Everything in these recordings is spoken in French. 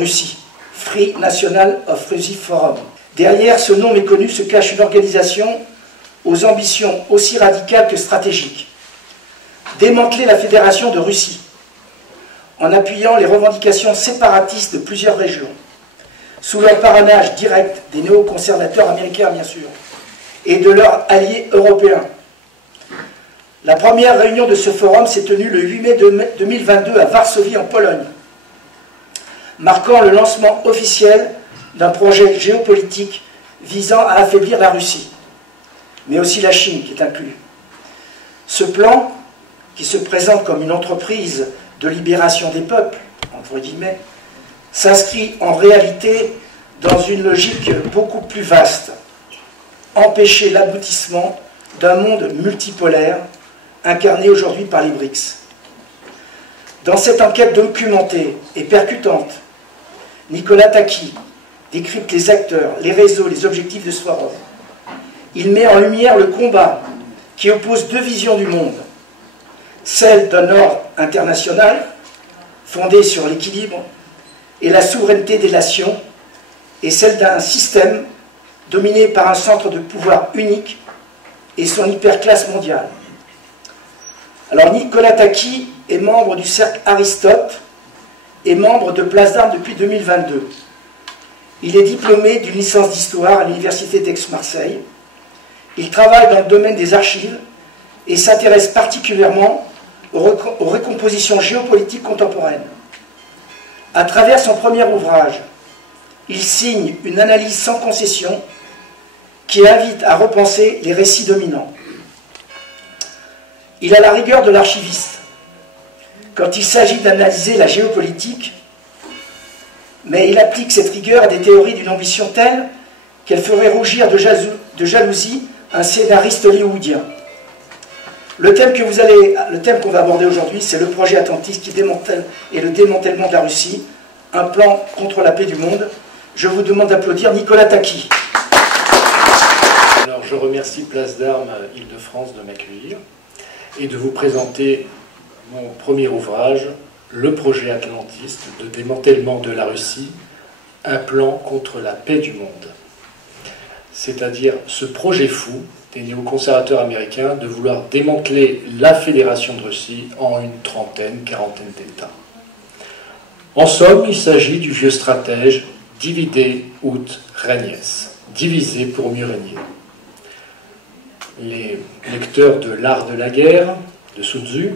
Russie, Free National of Russia Forum. Derrière ce nom méconnu se cache une organisation aux ambitions aussi radicales que stratégiques. Démanteler la Fédération de Russie, en appuyant les revendications séparatistes de plusieurs régions, sous leur parrainage direct des néoconservateurs américains, bien sûr, et de leurs alliés européens. La première réunion de ce forum s'est tenue le 8 mai 2022 à Varsovie, en Pologne, marquant le lancement officiel d'un projet géopolitique visant à affaiblir la Russie, mais aussi la Chine qui est inclus. Ce plan, qui se présente comme une entreprise de libération des peuples, entre guillemets, s'inscrit en réalité dans une logique beaucoup plus vaste: empêcher l'aboutissement d'un monde multipolaire incarné aujourd'hui par les BRICS. Dans cette enquête documentée et percutante, Nicolas Taki décrypte les acteurs, les réseaux, les objectifs de ce forum. Il met en lumière le combat qui oppose deux visions du monde: celle d'un ordre international fondé sur l'équilibre et la souveraineté des nations, et celle d'un système dominé par un centre de pouvoir unique et son hyperclasse mondiale. Alors Nicolas Taki est membre du cercle Aristote et membre de Place d'Armes depuis 2022. Il est diplômé d'une licence d'histoire à l'université d'Aix-Marseille. Il travaille dans le domaine des archives et s'intéresse particulièrement aux recompositions géopolitiques contemporaines. À travers son premier ouvrage, il signe une analyse sans concession qui invite à repenser les récits dominants. Il a la rigueur de l'archiviste quand il s'agit d'analyser la géopolitique, mais il applique cette rigueur à des théories d'une ambition telle qu'elle ferait rougir de jalousie un scénariste hollywoodien. Le thème qu'on va aborder aujourd'hui, c'est le projet Atlantis qui démantèle et le démantèlement de la Russie, un plan contre la paix du monde. Je vous demande d'applaudir Nicolas Taki. Alors, je remercie Place d'Armes Île-de-France de m'accueillir et de vous présenter mon premier ouvrage, Le projet Atlantis, de démantèlement de la Russie, un plan contre la paix du monde. C'est-à-dire ce projet fou des néoconservateurs américains de vouloir démanteler la Fédération de Russie en une quarantaine d'États. En somme, il s'agit du vieux stratège divide ut regnes, diviser pour mieux régner. Les lecteurs de L'art de la guerre de Sun Tzu,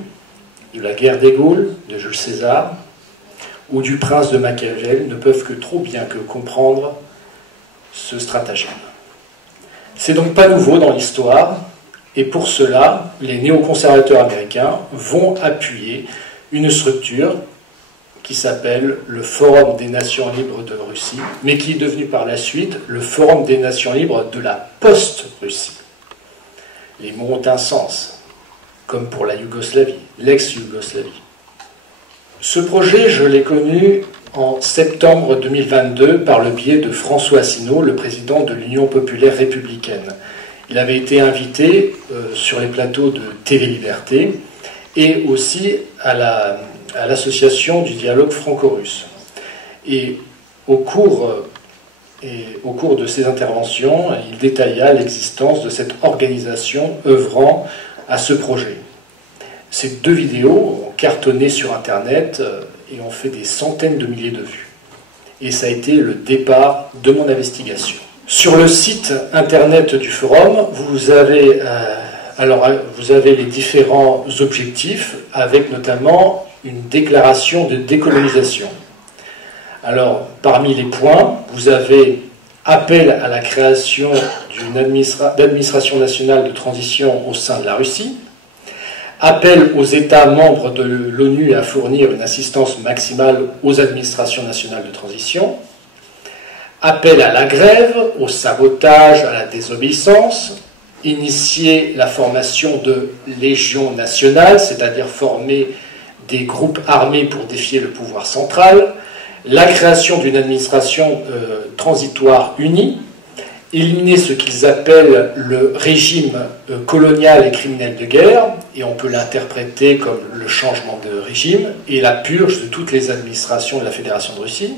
de La guerre des Gaules de Jules César ou du Prince de Machiavel ne peuvent que trop bien que comprendre ce stratagème. C'est donc pas nouveau dans l'histoire, et pour cela, les néoconservateurs américains vont appuyer une structure qui s'appelle le Forum des Nations Libres de Russie, mais qui est devenu par la suite le Forum des Nations Libres de la post-Russie. Les mots ont un sens, comme pour la Yougoslavie, l'ex-Yougoslavie. Ce projet, je l'ai connu en septembre 2022 par le biais de François Asselineau, le président de l'Union populaire républicaine. Il avait été invité sur les plateaux de TV Liberté et aussi à l'association du dialogue franco-russe. Et au cours de ses interventions, il détailla l'existence de cette organisation œuvrant à ce projet. Ces deux vidéos ont cartonné sur Internet et ont fait des centaines de milliers de vues. Et ça a été le départ de mon investigation. Sur le site Internet du forum, vous avez les différents objectifs, avec notamment une déclaration de décolonisation. Alors, parmi les points, vous avez appel à la création d'une administration nationale de transition au sein de la Russie, appel aux États membres de l'ONU à fournir une assistance maximale aux administrations nationales de transition, appel à la grève, au sabotage, à la désobéissance, initier la formation de légions nationales, c'est-à-dire former des groupes armés pour défier le pouvoir central, la création d'une administration transitoire unie, éliminer ce qu'ils appellent le régime colonial et criminel de guerre, et on peut l'interpréter comme le changement de régime, et la purge de toutes les administrations de la Fédération de Russie,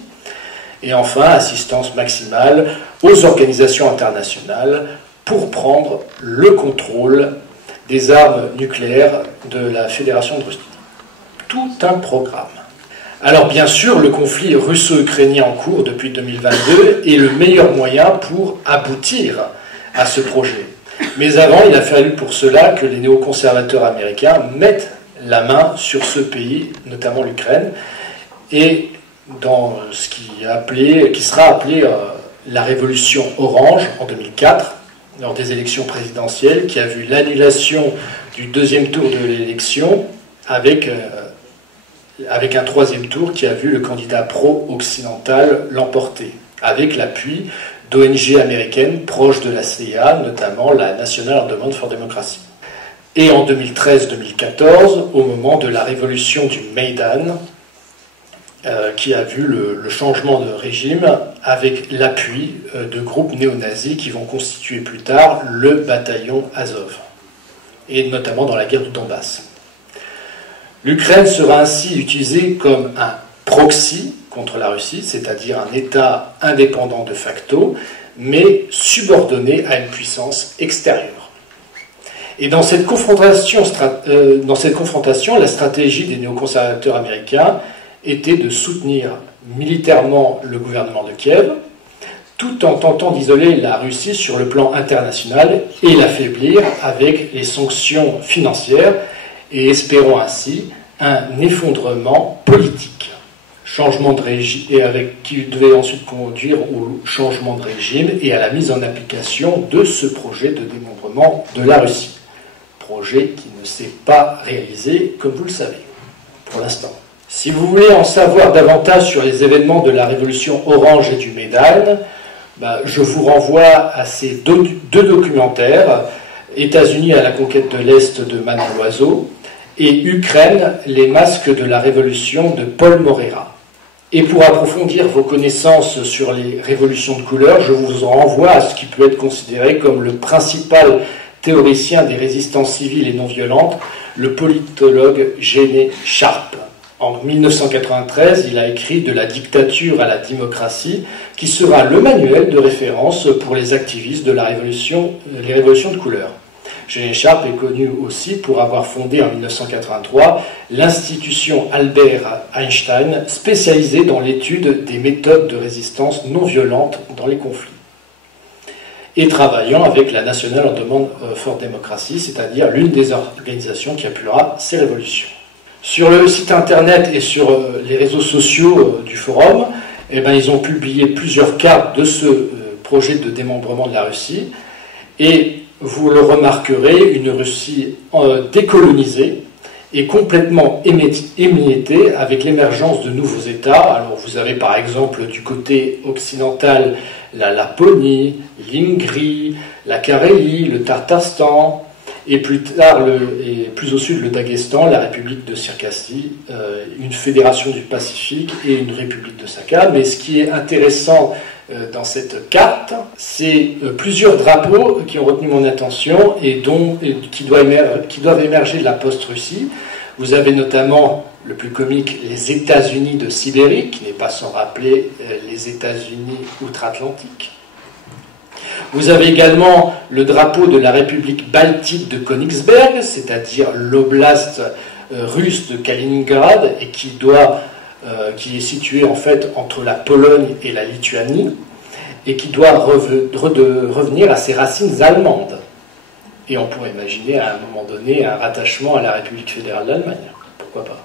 Et enfin, assistance maximale aux organisations internationales pour prendre le contrôle des armes nucléaires de la Fédération de Russie. Tout un programme. Alors bien sûr, le conflit russo-ukrainien en cours depuis 2022 est le meilleur moyen pour aboutir à ce projet. Mais avant, il a fallu pour cela que les néoconservateurs américains mettent la main sur ce pays, notamment l'Ukraine, et dans ce qui sera appelé la révolution orange en 2004, lors des élections présidentielles, qui a vu l'annulation du deuxième tour de l'élection avec un troisième tour qui a vu le candidat pro-occidental l'emporter, avec l'appui d'ONG américaines proches de la CIA, notamment la National Endowment for Democracy. Et en 2013-2014, au moment de la révolution du Maïdan, qui a vu le changement de régime avec l'appui de groupes néo-nazis qui vont constituer plus tard le bataillon Azov, et notamment dans la guerre du Donbass. L'Ukraine sera ainsi utilisée comme un proxy contre la Russie, c'est-à-dire un État indépendant de facto, mais subordonné à une puissance extérieure. Et dans cette confrontation, la stratégie des néoconservateurs américains était de soutenir militairement le gouvernement de Kiev, tout en tentant d'isoler la Russie sur le plan international et l'affaiblir avec les sanctions financières, et espérons ainsi un effondrement politique, changement de régime, qui devait ensuite conduire au changement de régime et à la mise en application de ce projet de démembrement de la Russie. Projet qui ne s'est pas réalisé, comme vous le savez, pour l'instant. Si vous voulez en savoir davantage sur les événements de la révolution orange et du Maïdan, je vous renvoie à ces deux documentaires, États-Unis à la conquête de l'Est de Manon Loiseau et Ukraine, les masques de la révolution de Paul Moreira. Et pour approfondir vos connaissances sur les révolutions de couleur, je vous renvoie à ce qui peut être considéré comme le principal théoricien des résistances civiles et non violentes, le politologue Gene Sharp. En 1993, il a écrit « De la dictature à la démocratie », qui sera le manuel de référence pour les activistes de les révolutions de couleur. Gene Sharp est connu aussi pour avoir fondé en 1983 l'institution Albert Einstein, spécialisée dans l'étude des méthodes de résistance non violente dans les conflits, et travaillant avec la National Endowment for Democracy, c'est-à-dire l'une des organisations qui appuiera ces révolutions. Sur le site internet et sur les réseaux sociaux du forum, ils ont publié plusieurs cartes de ce projet de démembrement de la Russie, et vous le remarquerez, une Russie décolonisée et complètement émiettée avec l'émergence de nouveaux États. Alors vous avez par exemple du côté occidental la Laponie, l'Ingrie, la Carélie, le Tartarstan, et plus tard, et plus au sud, le Daghestan, la République de Circassie, une fédération du Pacifique et une République de Sakha. Mais ce qui est intéressant dans cette carte, c'est plusieurs drapeaux qui ont retenu mon attention et qui doivent émerger de la post-Russie. Vous avez notamment, le plus comique, les États-Unis de Sibérie, qui n'est pas sans rappeler les États-Unis outre-Atlantique. Vous avez également le drapeau de la République baltique de Königsberg, c'est-à-dire l'oblast russe de Kaliningrad, et qui est situé en fait entre la Pologne et la Lituanie, et qui doit revenir à ses racines allemandes. Et on pourrait imaginer à un moment donné un rattachement à la République fédérale d'Allemagne. Pourquoi pas?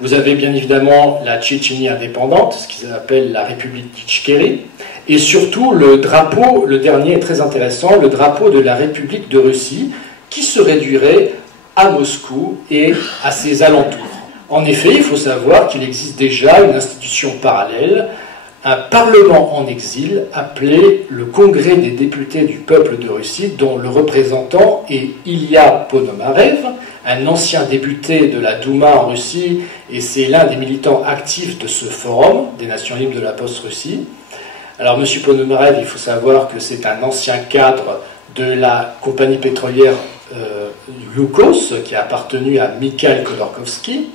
Vous avez bien évidemment la Tchétchénie indépendante, ce qu'ils appellent la République d'Itchkérie, et surtout le drapeau, le dernier est très intéressant, le drapeau de la République de Russie, qui se réduirait à Moscou et à ses alentours. En effet, il faut savoir qu'il existe déjà une institution parallèle, un parlement en exil appelé le Congrès des députés du peuple de Russie, dont le représentant est Ilya Ponomarev, un ancien député de la Douma en Russie, et c'est l'un des militants actifs de ce forum des Nations libres de la post-Russie. Alors, M. Ponomarev, il faut savoir que c'est un ancien cadre de la compagnie pétrolière Yukos, qui a appartenu à Mikhail Khodorkovsky.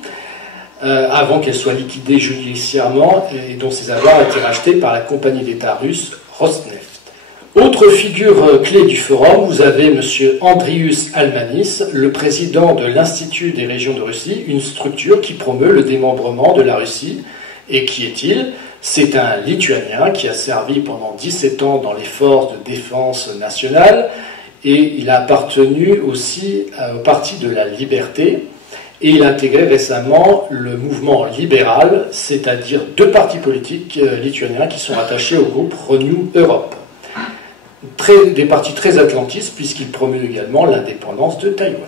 avant qu'elle soit liquidée judiciairement et dont ses avoirs ont été rachetés par la compagnie d'État russe Rosneft. Autre figure clé du forum, vous avez M. Andrius Almanis, le président de l'Institut des régions de Russie, une structure qui promeut le démembrement de la Russie. Et qui est-il? C'est un Lituanien qui a servi pendant 17 ans dans les forces de défense nationale et il a appartenu aussi au Parti de la Liberté et il a intégré récemment le mouvement libéral, c'est-à-dire 2 partis politiques lituaniens qui sont rattachés au groupe Renew Europe. Des partis très atlantistes puisqu'il promeut également l'indépendance de Taïwan.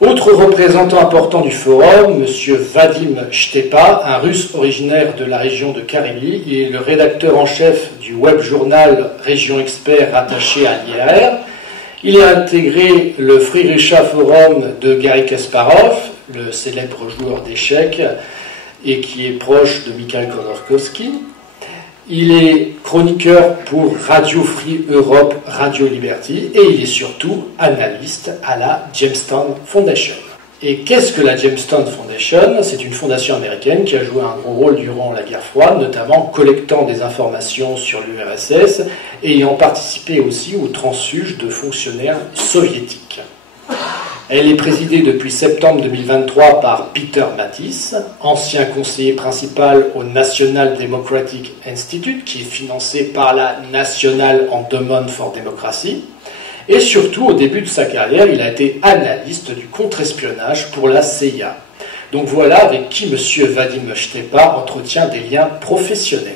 Autre représentant important du forum, M. Vadim Stepa, un russe originaire de la région de Carélie, il est le rédacteur en chef du web journal Région Expert rattaché à l'IAR. Il a intégré le Friedricha Forum de Garry Kasparov, le célèbre joueur d'échecs, et qui est proche de Mikhail Khodorkovsky. Il est chroniqueur pour Radio Free Europe, Radio Liberty, et il est surtout analyste à la Jamestown Foundation. Et qu'est-ce que la Jamestown Foundation? C'est une fondation américaine qui a joué un gros rôle durant la guerre froide, notamment en collectant des informations sur l'URSS et ayant participé aussi au transfuge de fonctionnaires soviétiques. Elle est présidée depuis septembre 2023 par Peter Mattis, ancien conseiller principal au National Democratic Institute, qui est financé par la National Endowment for Democracy. Et surtout, au début de sa carrière, il a été analyste du contre-espionnage pour la CIA. Donc voilà avec qui M. Vadim Stepa entretient des liens professionnels.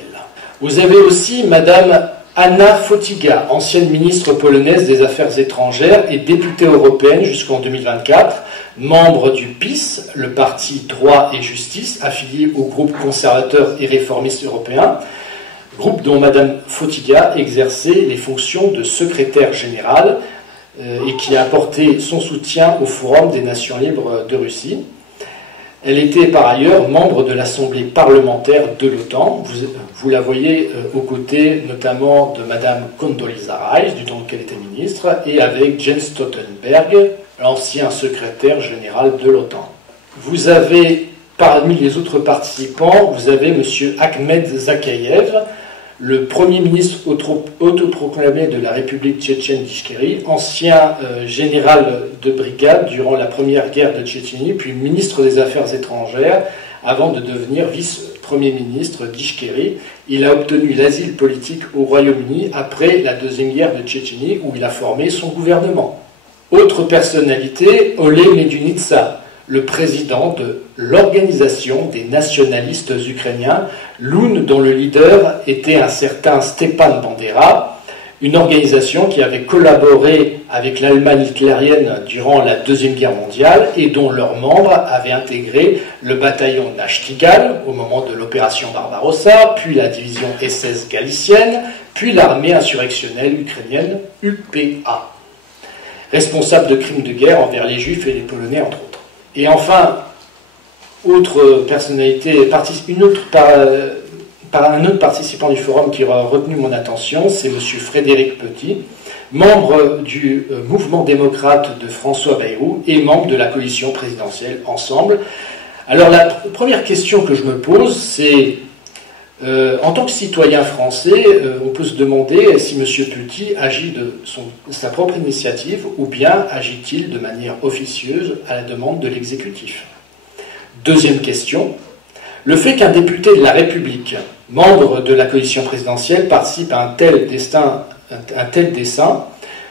Vous avez aussi Mme Anna Fotyga, ancienne ministre polonaise des Affaires étrangères et députée européenne jusqu'en 2024, membre du PiS, le parti Droit et Justice, affilié au groupe conservateur et réformiste européen, groupe dont Mme Fotyga exerçait les fonctions de secrétaire générale et qui a apporté son soutien au Forum des Nations libres de Russie. Elle était par ailleurs membre de l'Assemblée parlementaire de l'OTAN. Vous la voyez aux côtés notamment de Mme Condoleezza Rice, du temps qu'elle était ministre, et avec Jens Stoltenberg, l'ancien secrétaire général de l'OTAN. Vous avez, parmi les autres participants, vous avez M. Akhmed Zakayev, le premier ministre autoproclamé de la République tchétchène d'Ichkérie, ancien général de brigade durant la première guerre de Tchétchénie, puis ministre des Affaires étrangères, avant de devenir vice-premier ministre d'Ichkérie. Il a obtenu l'asile politique au Royaume-Uni après la deuxième guerre de Tchétchénie, où il a formé son gouvernement. Autre personnalité, Oleh Medunitsa, le président de l'Organisation des nationalistes ukrainiens, l'une dont le leader était un certain Stepan Bandera, une organisation qui avait collaboré avec l'Allemagne hitlérienne durant la Deuxième Guerre mondiale et dont leurs membres avaient intégré le bataillon Nachtigal au moment de l'opération Barbarossa, puis la division SS galicienne, puis l'armée insurrectionnelle ukrainienne UPA, responsable de crimes de guerre envers les Juifs et les Polonais entre autres. Et enfin, autre personnalité, un autre participant du forum qui aura retenu mon attention, c'est M. Frédéric Petit, membre du mouvement démocrate de François Bayrou et membre de la coalition présidentielle Ensemble. Alors la première question que je me pose, c'est, en tant que citoyen français, on peut se demander si M. Petit agit de sa propre initiative ou bien agit-il de manière officieuse à la demande de l'exécutif. Deuxième question, le fait qu'un député de la République, membre de la coalition présidentielle, participe à un tel dessein,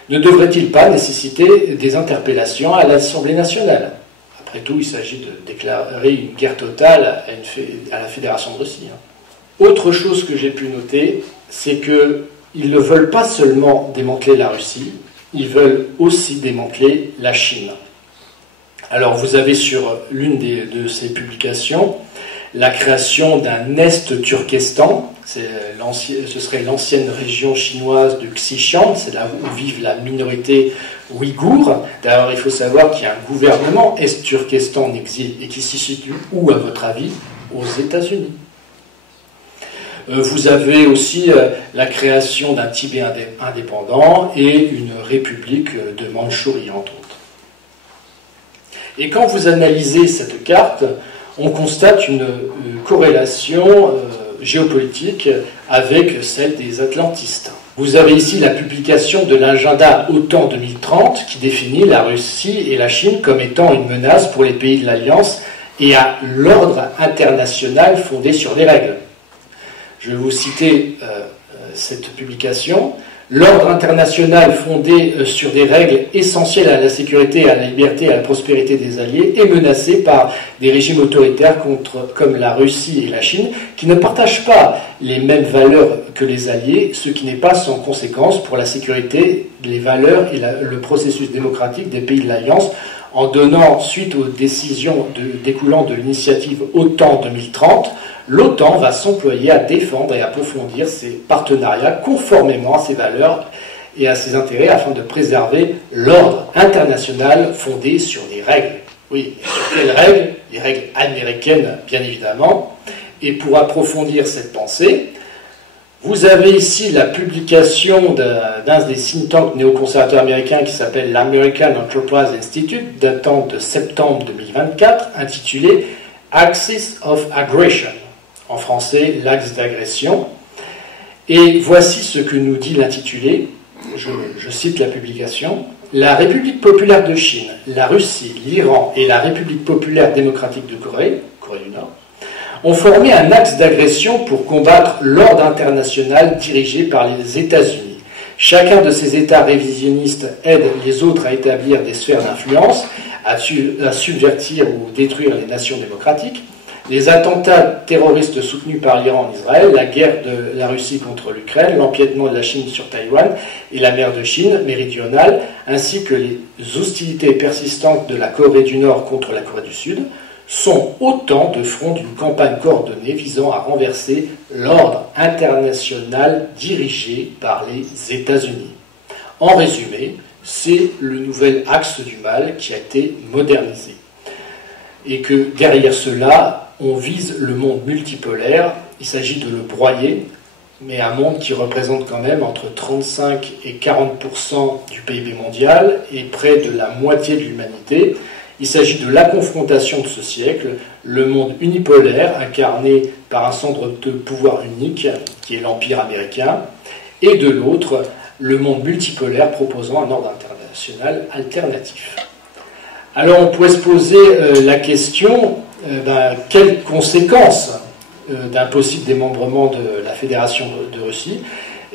ne devrait-il pas nécessiter des interpellations à l'Assemblée nationale? Après tout, il s'agit de déclarer une guerre totale à la Fédération de Russie. Autre chose que j'ai pu noter, c'est qu'ils ne veulent pas seulement démanteler la Russie, ils veulent aussi démanteler la Chine. Alors vous avez sur l'une de ces publications la création d'un Est-Turkestan, ce serait l'ancienne région chinoise de Xinjiang, c'est là où vivent la minorité ouïghour. D'ailleurs, il faut savoir qu'il y a un gouvernement Est-Turkestan en exil et qui s'y situe où, à votre avis? Aux États-Unis. Vous avez aussi la création d'un Tibet indépendant et une république de Mandchourie, entre autres. Et quand vous analysez cette carte, on constate une corrélation géopolitique avec celle des atlantistes. Vous avez ici la publication de l'agenda OTAN 2030 qui définit la Russie et la Chine comme étant une menace pour les pays de l'Alliance et à l'ordre international fondé sur des règles. Je vais vous citer cette publication. L'ordre international fondé sur des règles essentielles à la sécurité, à la liberté et à la prospérité des alliés est menacé par des régimes autoritaires comme la Russie et la Chine qui ne partagent pas les mêmes valeurs que les alliés, ce qui n'est pas sans conséquence pour la sécurité, les valeurs et le processus démocratique des pays de l'Alliance, en donnant suite aux décisions découlant de l'initiative OTAN 2030. L'OTAN va s'employer à défendre et approfondir ses partenariats conformément à ses valeurs et à ses intérêts afin de préserver l'ordre international fondé sur des règles. Oui, sur quelles règles? Les règles américaines, bien évidemment. Et pour approfondir cette pensée, vous avez ici la publication d'un des think tanks néoconservateurs américains qui s'appelle l'American Enterprise Institute, datant de septembre 2024, intitulé Axis of Aggression. En français, l'axe d'agression. Et voici ce que nous dit l'intitulé, je cite la publication. La République populaire de Chine, la Russie, l'Iran et la République populaire démocratique de Corée, Corée du Nord, ont formé un axe d'agression pour combattre l'ordre international dirigé par les États-Unis. Chacun de ces États révisionnistes aide les autres à établir des sphères d'influence, à subvertir ou détruire les nations démocratiques. Les attentats terroristes soutenus par l'Iran en Israël, la guerre de la Russie contre l'Ukraine, l'empiètement de la Chine sur Taïwan et la mer de Chine méridionale, ainsi que les hostilités persistantes de la Corée du Nord contre la Corée du Sud, sont autant de fronts d'une campagne coordonnée visant à renverser l'ordre international dirigé par les États-Unis. En résumé, c'est le nouvel axe du mal qui a été modernisé. Et que derrière cela, on vise le monde multipolaire, il s'agit de le broyer, mais un monde qui représente quand même entre 35 et 40% du PIB mondial et près de la moitié de l'humanité. Il s'agit de la confrontation de ce siècle, le monde unipolaire incarné par un centre de pouvoir unique, qui est l'Empire américain, et de l'autre, le monde multipolaire proposant un ordre international alternatif. Alors on pourrait se poser la question, quelles conséquences d'un possible démembrement de la Fédération de Russie?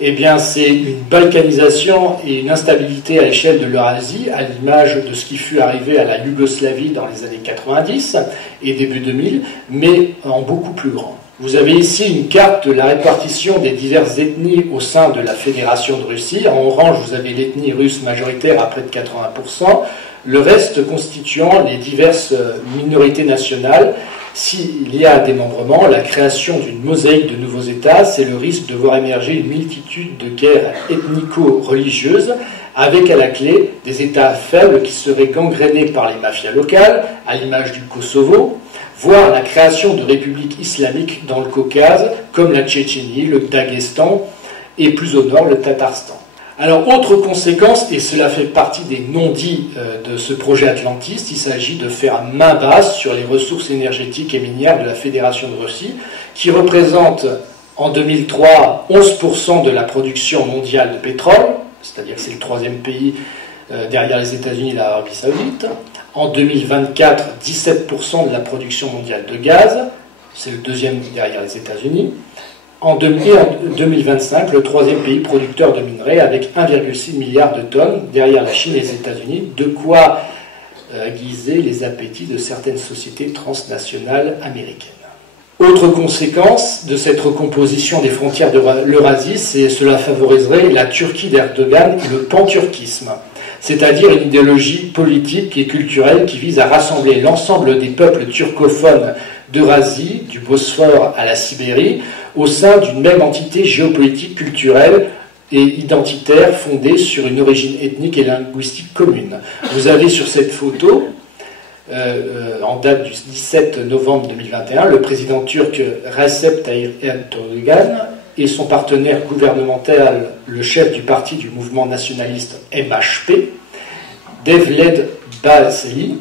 Eh bien, c'est une balkanisation et une instabilité à l'échelle de l'Eurasie, à l'image de ce qui fut arrivé à la Yougoslavie dans les années 90 et début 2000, mais en beaucoup plus grand. Vous avez ici une carte de la répartition des diverses ethnies au sein de la Fédération de Russie. En orange, vous avez l'ethnie russe majoritaire à près de 80%, le reste constituant les diverses minorités nationales. S'il y a un démembrement, la création d'une mosaïque de nouveaux États, c'est le risque de voir émerger une multitude de guerres ethnico-religieuses, avec à la clé des États faibles qui seraient gangrénés par les mafias locales, à l'image du Kosovo, voire la création de républiques islamiques dans le Caucase, comme la Tchétchénie, le Daghestan, et plus au nord, le Tatarstan. Alors, autre conséquence, et cela fait partie des non-dits de ce projet atlantiste, il s'agit de faire main basse sur les ressources énergétiques et minières de la Fédération de Russie, qui représente en 2003 11% de la production mondiale de pétrole, c'est-à-dire que c'est le troisième pays derrière les États-Unis et l'Arabie Saoudite. En 2024, 17% de la production mondiale de gaz, c'est le deuxième derrière les États-Unis. En 2025, le troisième pays producteur de minerais avec 1,6 milliard de tonnes derrière la Chine et les États-Unis, de quoi aiguiser les appétits de certaines sociétés transnationales américaines. Autre conséquence de cette recomposition des frontières de l'Eurasie, c'est cela favoriserait la Turquie d'Erdogan et le panturquisme, c'est-à-dire une idéologie politique et culturelle qui vise à rassembler l'ensemble des peuples turcophones d'Eurasie, du Bosphore à la Sibérie, au sein d'une même entité géopolitique, culturelle et identitaire fondée sur une origine ethnique et linguistique commune. Vous avez sur cette photo, en date du 17 novembre 2021, le président turc Recep Tayyip Erdogan et son partenaire gouvernemental, le chef du parti du mouvement nationaliste MHP, Devlet Bahçeli,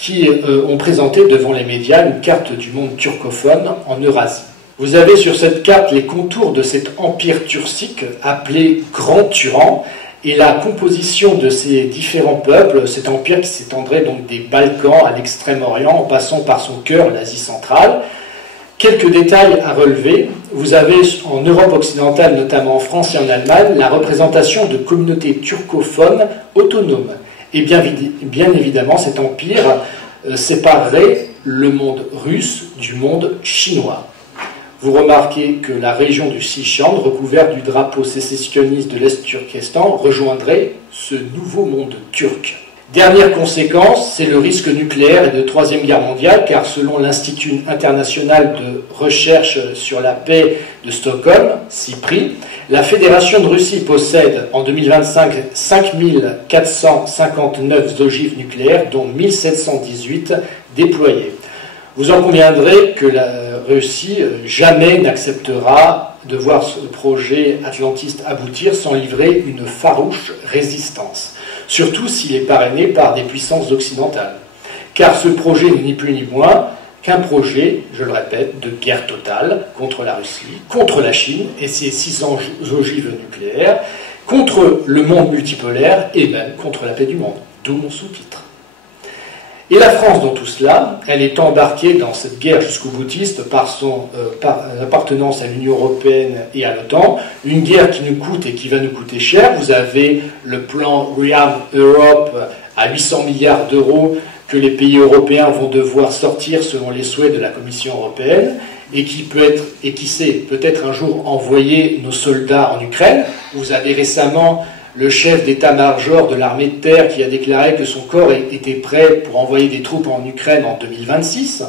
qui ont présenté devant les médias une carte du monde turcophone en Eurasie. Vous avez sur cette carte les contours de cet empire turcique appelé Grand Turan et la composition de ces différents peuples, cet empire qui s'étendrait donc des Balkans à l'Extrême-Orient en passant par son cœur, l'Asie centrale. Quelques détails à relever. Vous avez en Europe occidentale, notamment en France et en Allemagne, la représentation de communautés turcophones autonomes. Et bien évidemment, cet empire séparerait le monde russe du monde chinois. Vous remarquez que la région du Sichan, recouverte du drapeau sécessionniste de l'Est-Turkestan, rejoindrait ce nouveau monde turc. Dernière conséquence, c'est le risque nucléaire et de Troisième Guerre mondiale, car selon l'Institut international de recherche sur la paix de Stockholm, CIPRI, la Fédération de Russie possède en 2025 5459 ogives nucléaires, dont 1718 déployées. Vous en conviendrez que la Russie jamais n'acceptera de voir ce projet atlantiste aboutir sans livrer une farouche résistance, surtout s'il est parrainé par des puissances occidentales. Car ce projet n'est ni plus ni moins qu'un projet, je le répète, de guerre totale contre la Russie, contre la Chine et ses 600 ogives nucléaires, contre le monde multipolaire et même contre la paix du monde, d'où mon sous-titre. Et la France, dans tout cela, elle est embarquée dans cette guerre jusqu'au boutiste par son appartenance à l'Union européenne et à l'OTAN, une guerre qui nous coûte et qui va nous coûter cher. Vous avez le plan Rearm Europe à 800 milliards d'euros que les pays européens vont devoir sortir selon les souhaits de la Commission européenne et qui sait peut-être un jour envoyer nos soldats en Ukraine. Vous avez récemment le chef d'état-major de l'armée de terre qui a déclaré que son corps était prêt pour envoyer des troupes en Ukraine en 2026.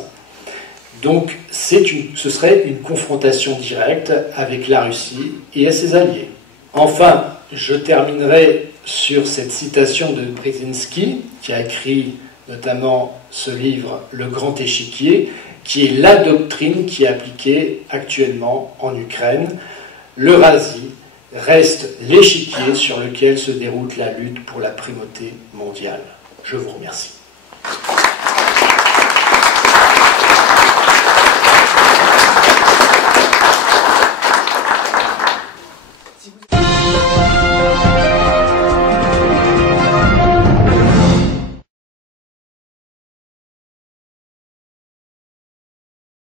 Donc ce serait une confrontation directe avec la Russie et à ses alliés. Enfin, je terminerai sur cette citation de Brzezinski, qui a écrit notamment ce livre « Le Grand Échiquier », qui est la doctrine qui est appliquée actuellement en Ukraine. L'Eurasie reste l'échiquier sur lequel se déroule la lutte pour la primauté mondiale. Je vous remercie.